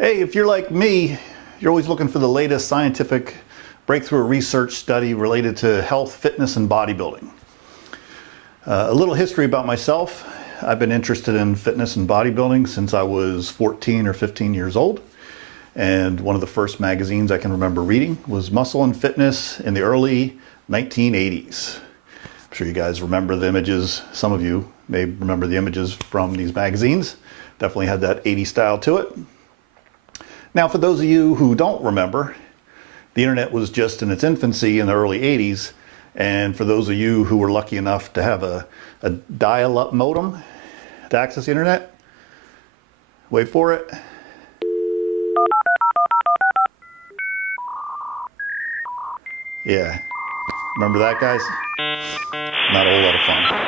Hey, if you're like me, you're always looking for the latest scientific breakthrough research study related to health, fitness, and bodybuilding. A little history about myself. I've been interested in fitness and bodybuilding since I was 14 or 15 years old. And one of the first magazines I can remember reading was Muscle and Fitness in the early 1980s. I'm sure you guys remember the images. Some of you may remember the images from these magazines. Definitely had that 80s style to it. Now, for those of you who don't remember, the internet was just in its infancy in the early 80s. And for those of you who were lucky enough to have a dial-up modem to access the internet, wait for it. Yeah, remember that, guys? Not a whole lot of fun.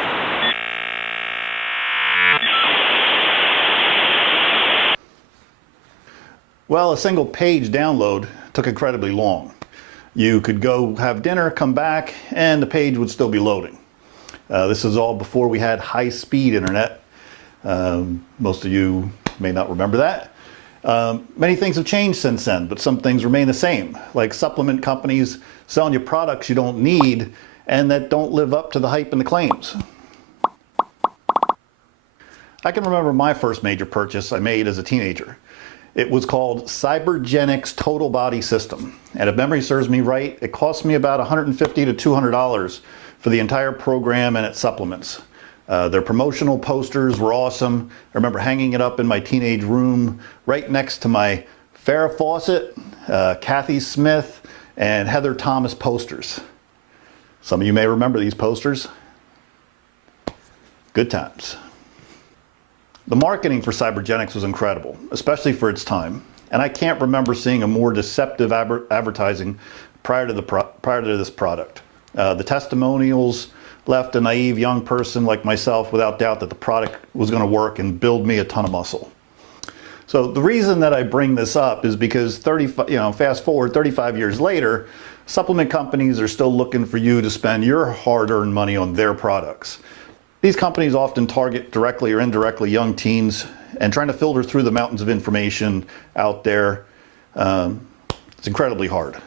Well, a single page download took incredibly long. You could go have dinner, come back, and the page would still be loading. This is all before we had high-speed internet. Most of you may not remember that. Many things have changed since then, but some things remain the same, like supplement companies selling you products you don't need and that don't live up to the hype and the claims. I can remember my first major purchase I made as a teenager. It was called Genex Total Body System, and if memory serves me right, it cost me about $150 to $200 for the entire program and its supplements. Their promotional posters were awesome. I remember hanging it up in my teenage room right next to my Farrah Fawcett, Kathy Smith, and Heather Thomas posters. Some of you may remember these posters. Good times. The marketing for Genex was incredible, especially for its time. And I can't remember seeing a more deceptive advertising prior to this product. The testimonials left a naive young person like myself without doubt that the product was going to work and build me a ton of muscle. So the reason that I bring this up is because fast forward 35 years later, supplement companies are still looking for you to spend your hard-earned money on their products. These companies often target directly or indirectly young teens, and trying to filter through the mountains of information out there, it's incredibly hard.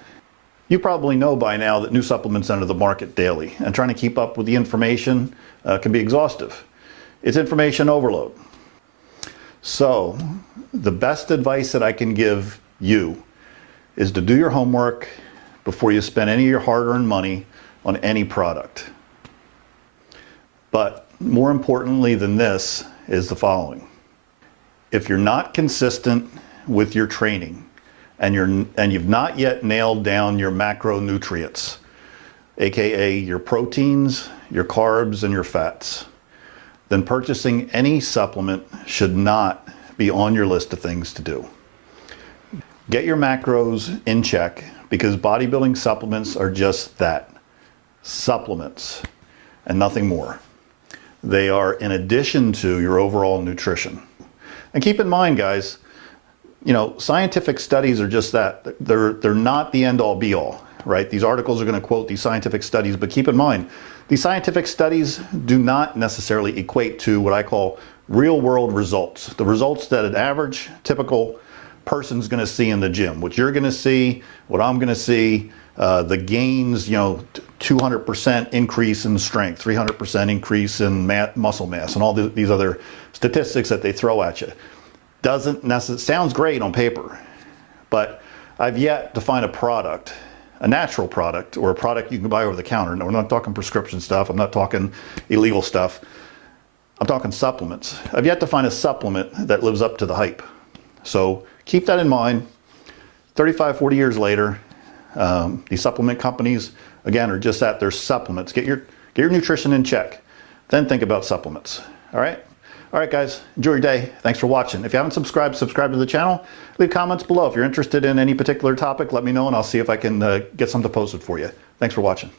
You probably know by now that new supplements enter the market daily, and trying to keep up with the information can be exhaustive. It's information overload. So, the best advice that I can give you is to do your homework before you spend any of your hard-earned money on any product. But more importantly than this is the following. If you're not consistent with your training and you've not yet nailed down your macronutrients, aka your proteins, your carbs, and your fats, then purchasing any supplement should not be on your list of things to do. Get your macros in check, because bodybuilding supplements are just that, supplements, and nothing more. They are in addition to your overall nutrition. And keep in mind, guys, scientific studies are just that. They're not the end-all be-all, right? These articles are going to quote these scientific studies, but keep in mind, these scientific studies do not necessarily equate to what I call real-world results. The results that an average, typical person's going to see in the gym. What you're going to see, what I'm going to see, the gains, 200% increase in strength, 300% increase in muscle mass, and all these other statistics that they throw at you. Doesn't necessarily, sounds great on paper, but I've yet to find a product, a natural product, or a product you can buy over the counter. No, we're not talking prescription stuff. I'm not talking illegal stuff. I'm talking supplements. I've yet to find a supplement that lives up to the hype. So keep that in mind. 35, 40 years later, these supplement companies, again, are just that. They're supplements. Get your nutrition in check. Then think about supplements. All right? All right, guys. Enjoy your day. Thanks for watching. If you haven't subscribed to the channel. Leave comments below. If you're interested in any particular topic, let me know, and I'll see if I can get something posted for you. Thanks for watching.